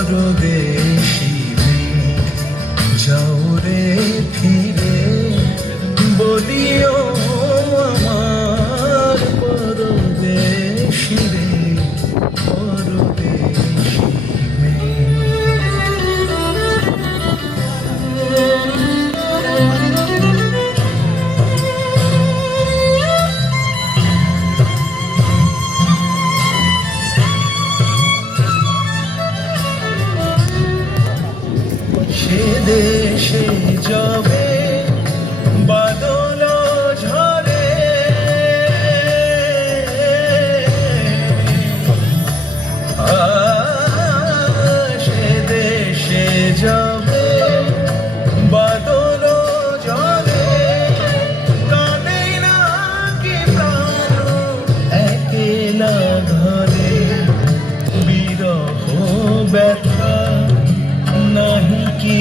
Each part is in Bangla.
পরদেশি মেঘ যাও রে ফিরে বলিও আমার পরদেশি রে পরদেশি সে দেশে যাবে বাদল ঝরে সে দেশে যাবে বাদল ঝরে কাঁদে না কি প্রাণ একেলা ঘরে বিরহ ব্যথা নাহি কি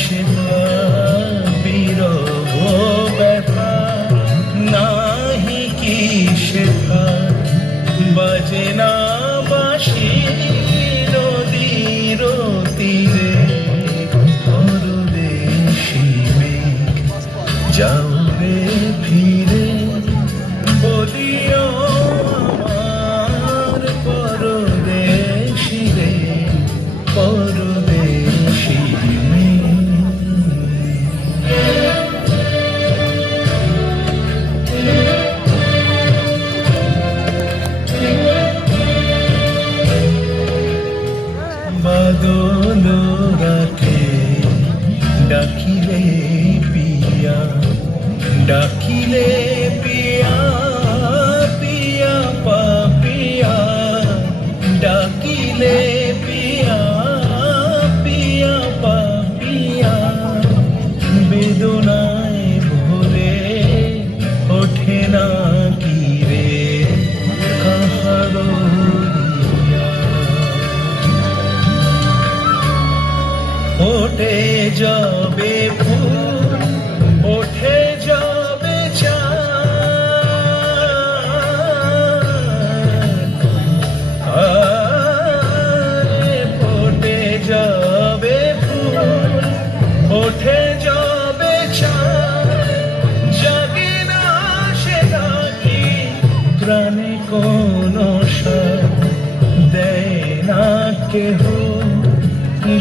সেবা বিরহ ব্যথা নাহি কি সেবা বাজে না বাঁশি নদীর তীরে পরদেশি মেঘ যাও রে ফিরে বলিও আমার পরদেশি রে পরদেশি বাদল রাতে ডাকিলে পিয়া ডাকিলে পিয়া পিয়া পাপিয়া ডাকিলে পিয়া পিয়া পাপিয়া বেদনায় ভরে ওঠে না কি রে কাহারো ওঠে যাবে ফুল ওঠে যাবে চাঁদ ওঠে যাবে ফুল ওঠে যাবে চাঁদ জাগে না সে থাকি প্রাণে কোনো সাথ দেয় না কেহ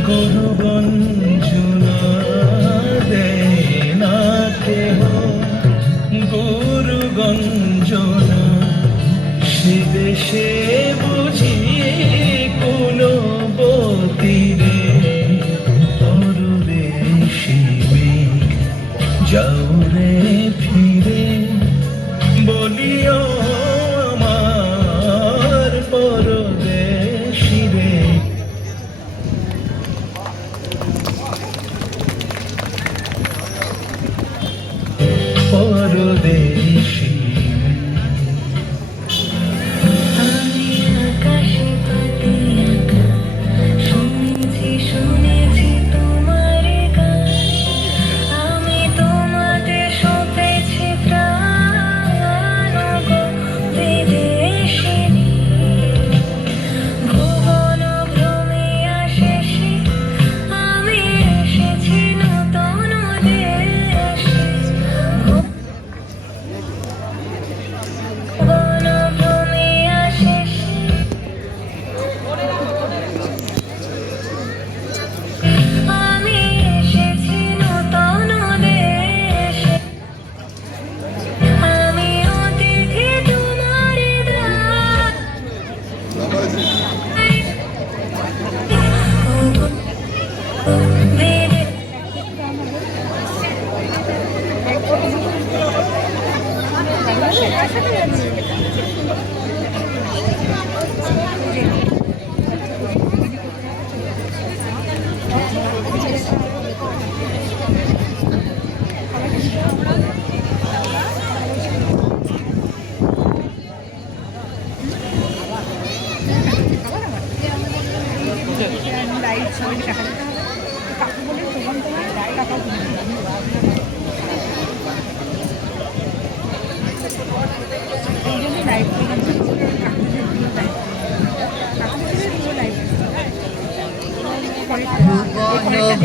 গুরু গঞ্জনা দেয় না কেহ গুরু গঞ্জনা সে দেশে বুঝি কুলবতী রে পরদেশি মেঘ যাও রে ফিরে বলিও আমার পরদেশি রে পরদেশি আমি আকাশে পাতে আঁকা শুনেছি শুনেছি তোমার গান আমি তোমাতে সপেছি প্রাণ গো বিদেশিনী ভুবন ভ্রমিয়া শেষে আমি এসেছি নূতন দেশে বনভূমিয়া শেষে আমি এসেছি নূতন দেশে আমি অতিথি তোমার দ্বার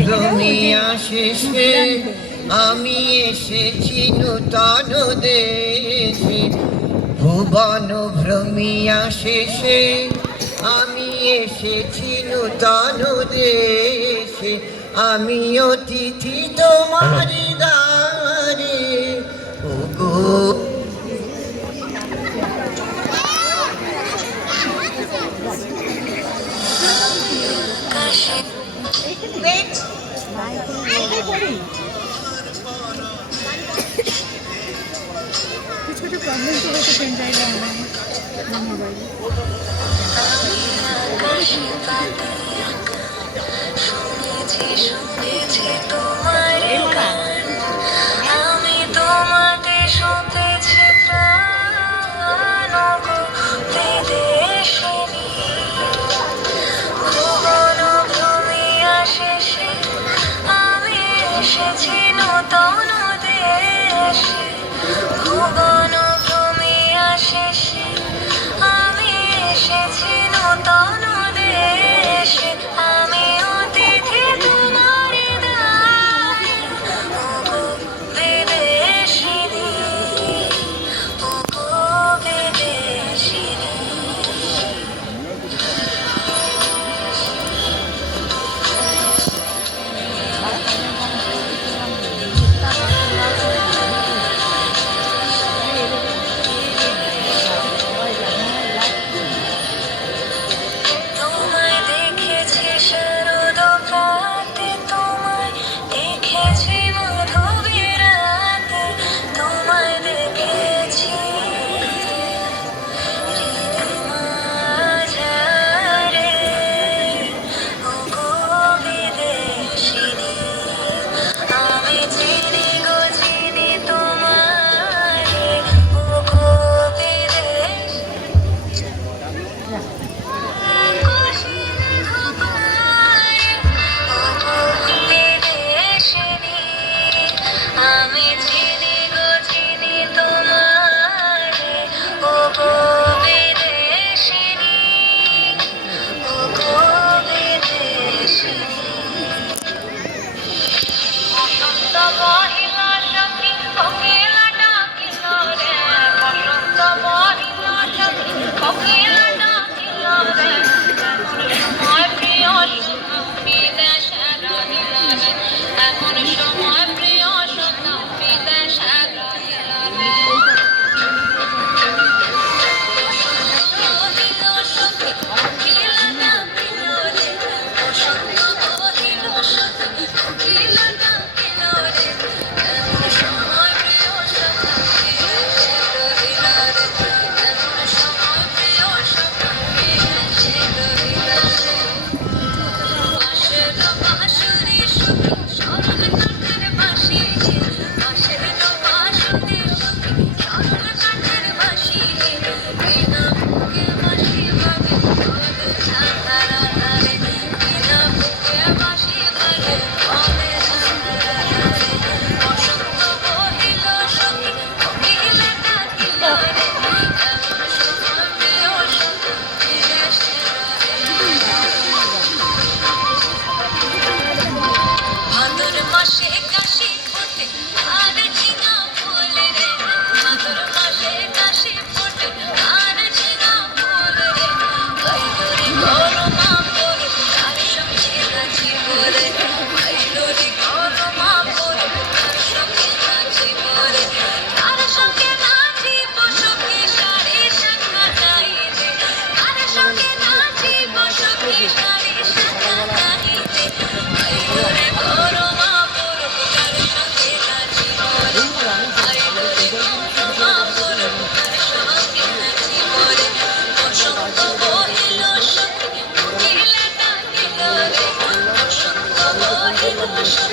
ভ্রমিয়া শেষে আমি এসেছি নূতন দেশে। ভুবন ভ্রমিয়া শেষে আমি এসেছি নূতন দেশে। আমি অতিথি তোমার দ্বারে ওগো। ছোট প্রবলেম তো হচ্ছে পেন ড্রাইভে আমার মোবাইলে। শুনেছি তোমার গান, আমি তোমাকে শুনতেছি প্রাণ গো বিদেশিনী। ভুবন ভ্রমিয়া শেষে আমি এসেছি নূতন দেশে। ভুবন ভ্রমিয়া শেষে আমি এসেছি নূতন দেশে। আমি অতিথি তোমার দ্বারে ওগো বিদেশিনী, ওগো বিদেশিনী। তোমায় দেখেছি শারদ প্রাতে, তোমায় দেখেছি মধুবিরাতে, তোমায় দেখেছি মাঝারে ওগো বিদেশিনী। আমি চিনি গো চিনি তোমারে ওগো বিদেশিনী। আমি চিনি গো চিনি তোমারে ওগো বিদেশিনী, ওগো বিদেশিনী। বসন্ত বহিল সখী কোকিল ডাকিল রে, বসন্ত বহিল সখী কোকিল ডাকিল রে। এমন সময় প্রিয় সখা বিদেশে রহিল রে, এমন সময় প্রিয় সখা বিদেশে রহিল রে। বসন্ত বহিল সখী কোকিল ডাকিল রে, বসন্ত বহিল সখী কোকিল ডাকিল রে। এমন সময় প্রিয় সখা বিদেশে রহিল রে, এমন সময় প্রিয় সখা বিদেশে রহিল রে। বাঁশের বাঁশুরি সখী সরল কাঠের বাঁশি রে, বাঁশের বাঁশুরি সখী সরল কাঠের বাঁশি রে। বিনা বুকে বাঁশি বাজে বলে ঝাঁঝরা রে, বিনা বুকে বাঁশি বাজে বলে ঝাঁঝরা রে। বসন্ত বহিল সখী কোকিল ডাকিল রে, এমন সময় প্রিয় সখা বিদেশে রহিল রে। ভাদর মাসে কাশি ফোটে আর ঝিঙা ফুল রে, ভাদর মাসে কাশি ফোটে আর ঝিঙা ফুল রে। আইলোরে গরমা পড়ব তার সঙ্গে নাচিব রে, আইলোরে গরমা পড়ব তার সঙ্গে নাচিব রে। তার সঙ্গে নাচিব সখী সারি শাখা গাইতে, তার সঙ্গে নাচিব সখী সারি শাখা গাইতে। আইলোরে গরমা পড়ব তার সঙ্গে নাচিব রে, আইলোরে গরমা পড়ব তার সঙ্গে নাচিব রে। বসন্ত বহিল সখী কোকিল ডাকিল রে, বসন্ত বহিল সখী